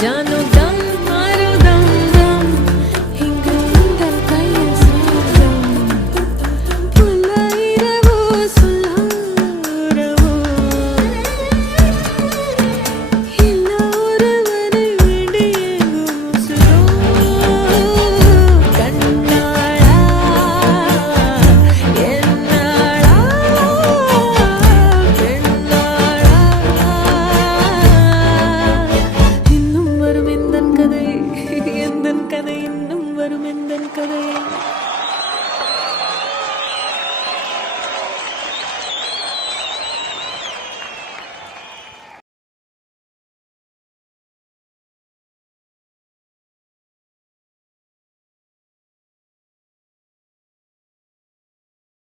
Já não வருமெந்தன் கதை